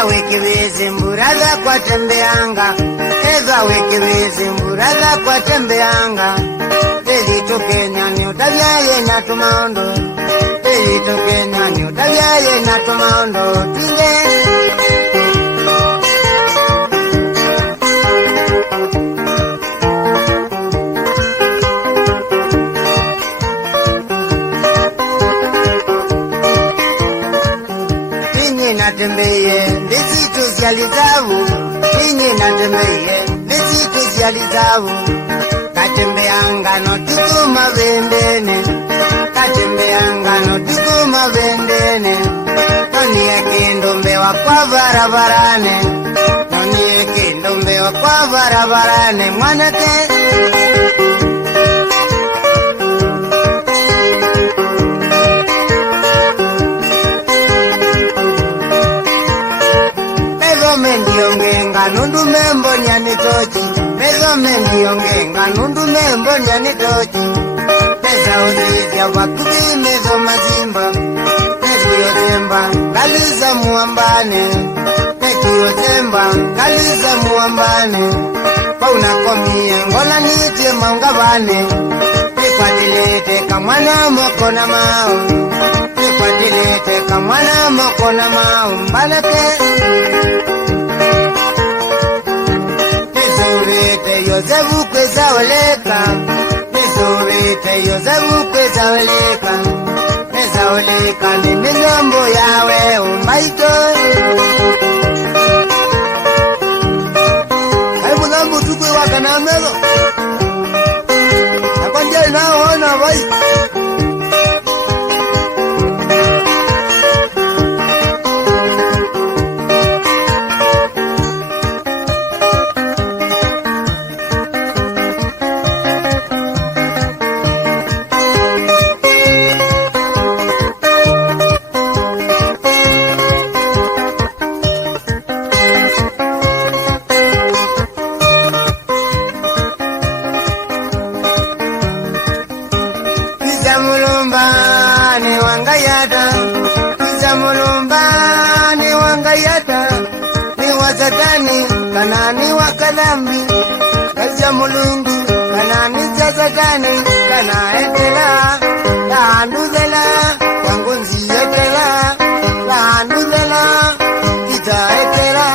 Eva wikibisi mburaza kwa tembeanga, Eva wikibisi mburaza kwa tembeanga. Delito Kenya ni utabyaye na tumaondo, Delito Kenya ni utabyaye na tumaondo. Tinge natembeye ndisitu zyalizavu, inye natembeye ndisitu zyalizavu. Katembeanga no tikuma bendene, katembeanga no tikuma bendene. Noniye kindombe wa kwa barabarane, noniye kindombe wa kwa barabarane. Mwanake nundu membo nyani tochi, mezo menionge nundu membo nyani tochi. Pesa ulizia wakubi mezo mazimba, mezo yotemba kaliza muambane, mezo yotemba kaliza muambane. Pauna komie ngola nitie maungabane, nipandilete kamwana moko na mao, nipandilete kamwana moko na mao. Mbaleke Yosefu kweza oleka, Nesurite Yosefu kweza oleka, Neza oleka ni minyambo yawe umbaito. Haibu nambu tukwe wakana melo, nakonjeli nao hona vai. Kanani wa kadambi, kaja mulungu, kanani jazagani, kana etela, la anduzela, yangunzi etela, la anduzela, ita etela,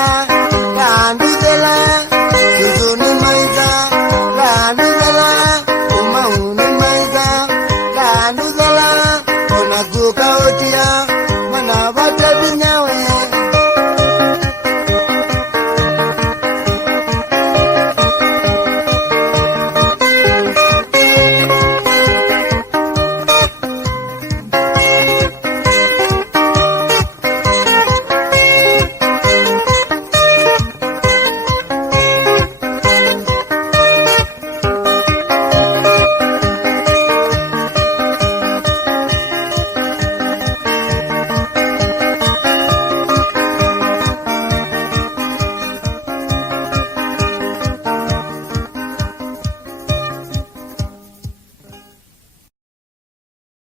la anduzela, yuzuni maiza, la anduzela, umauni maiza, la anduzela, unazuka otia, manabata binyawa.